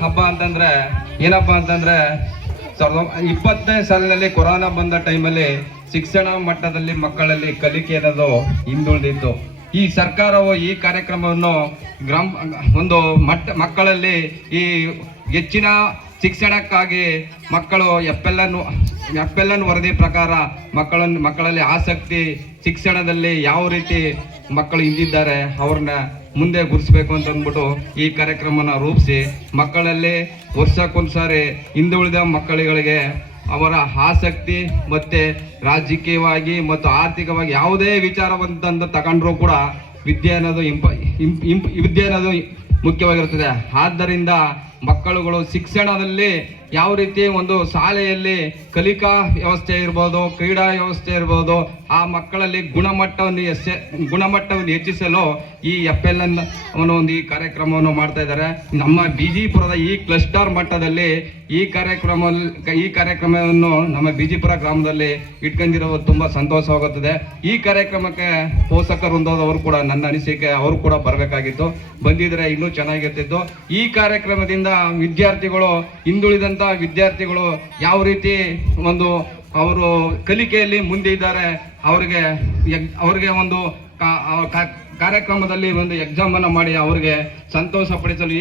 ಹಬ್ಬ ಅಂತಂದ್ರೆ ಏನಪ್ಪಾ ಅಂತಂದ್ರೆ ಸಾವಿರದ ಇಪ್ಪತ್ತನೇ ಸಾಲಿನಲ್ಲಿ ಕೊರೋನಾ ಬಂದ ಟೈಮಲ್ಲಿ ಶಿಕ್ಷಣ ಮಟ್ಟದಲ್ಲಿ ಮಕ್ಕಳಲ್ಲಿ ಕಲಿಕೆ ಅನ್ನೋದು ಹಿಂದುಳಿದಿತ್ತು. ಈ ಸರ್ಕಾರವು ಈ ಕಾರ್ಯಕ್ರಮವನ್ನು ಗ್ರಾಮ, ಒಂದು ಮಟ್ಟ, ಮಕ್ಕಳಲ್ಲಿ ಈ ಹೆಚ್ಚಿನ ಶಿಕ್ಷಣಕ್ಕಾಗಿ ಮಕ್ಕಳು ಎಪ್ಪೆಲ್ಲನ್ನು ಎಪ್ಪೆಲ್ಲನ್ ವರದಿ ಪ್ರಕಾರ ಮಕ್ಕಳನ್ನು, ಮಕ್ಕಳಲ್ಲಿ ಆಸಕ್ತಿ ಶಿಕ್ಷಣದಲ್ಲಿ ಯಾವ ರೀತಿ ಮಕ್ಕಳು ಹಿಂದಿದ್ದಾರೆ ಅವ್ರನ್ನ ಮುಂದೆ ಗುರುಸ್ಬೇಕು ಅಂತ ಅಂದ್ಬಿಟ್ಟು ಈ ಕಾರ್ಯಕ್ರಮನ ರೂಪಿಸಿ ಮಕ್ಕಳಲ್ಲಿ ವರ್ಷಕ್ಕೊಂದ್ಸಾರಿ ಹಿಂದುಳಿದ ಮಕ್ಕಳುಗಳಿಗೆ ಅವರ ಆಸಕ್ತಿ ಮತ್ತೆ ರಾಜಕೀಯವಾಗಿ ಮತ್ತು ಆರ್ಥಿಕವಾಗಿ ಯಾವುದೇ ವಿಚಾರವಂತಂದು ತಗೊಂಡ್ರು ಕೂಡ ವಿದ್ಯೆ ಅನ್ನೋದು ಇಂಪ ಇಂಪ್ ಇಂಪ್ ವಿದ್ಯೆ ಅನ್ನೋದು ಮುಖ್ಯವಾಗಿರುತ್ತದೆ. ಆದ್ದರಿಂದ ಮಕ್ಕಳುಗಳು ಶಿಕ್ಷಣದಲ್ಲಿ ಯಾವ ರೀತಿ ಒಂದು ಶಾಲೆಯಲ್ಲಿ ಕಲಿಕಾ ವ್ಯವಸ್ಥೆ ಇರ್ಬೋದು, ಕ್ರೀಡಾ ವ್ಯವಸ್ಥೆ ಇರ್ಬೋದು, ಆ ಮಕ್ಕಳಲ್ಲಿ ಗುಣಮಟ್ಟವನ್ನು ಎಸ್ ಗುಣಮಟ್ಟವನ್ನು ಹೆಚ್ಚಿಸಲು ಈ ಎಫ್ ಎಲ್ ಎನ್ ಅವನು ಒಂದು ಈ ಕಾರ್ಯಕ್ರಮವನ್ನು ಮಾಡ್ತಾ ಇದ್ದಾರೆ. ನಮ್ಮ ಬಿಜಿಪುರದ ಈ ಕ್ಲಸ್ಟರ್ ಮಟ್ಟದಲ್ಲಿ ಈ ಕಾರ್ಯಕ್ರಮ ಈ ಕಾರ್ಯಕ್ರಮವನ್ನು ನಮ್ಮ ಬಿಜಿಪುರ ಗ್ರಾಮದಲ್ಲಿ ಇಟ್ಕೊಂಡಿರೋದು ತುಂಬ ಸಂತೋಷವಾಗುತ್ತದೆ. ಈ ಕಾರ್ಯಕ್ರಮಕ್ಕೆ ಪೋಷಕರು ಕೂಡ ನನ್ನ ಅನಿಸಿಕೆ, ಅವರು ಕೂಡ ಬರಬೇಕಾಗಿತ್ತು. ಬಂದಿದ್ರೆ ಇನ್ನೂ ಚೆನ್ನಾಗಿರ್ತಿತ್ತು. ಈ ಕಾರ್ಯಕ್ರಮದಿಂದ ವಿದ್ಯಾರ್ಥಿಗಳು ಹಿಂದುಳಿದಂತ ವಿದ್ಯಾರ್ಥಿಗಳು ಯಾವ ರೀತಿ ಒಂದು ಅವರು ಕಲಿಕೆಯಲ್ಲಿ ಮುಂದೆ ಇದ್ದಾರೆ, ಅವರಿಗೆ ಅವರಿಗೆ ಒಂದು ಕಾರ್ಯಕ್ರಮದಲ್ಲಿ ಒಂದು ಎಕ್ಸಾಮ್ ಅನ್ನು ಮಾಡಿ ಅವರಿಗೆ ಸಂತೋಷ ಪಡಿಸಲು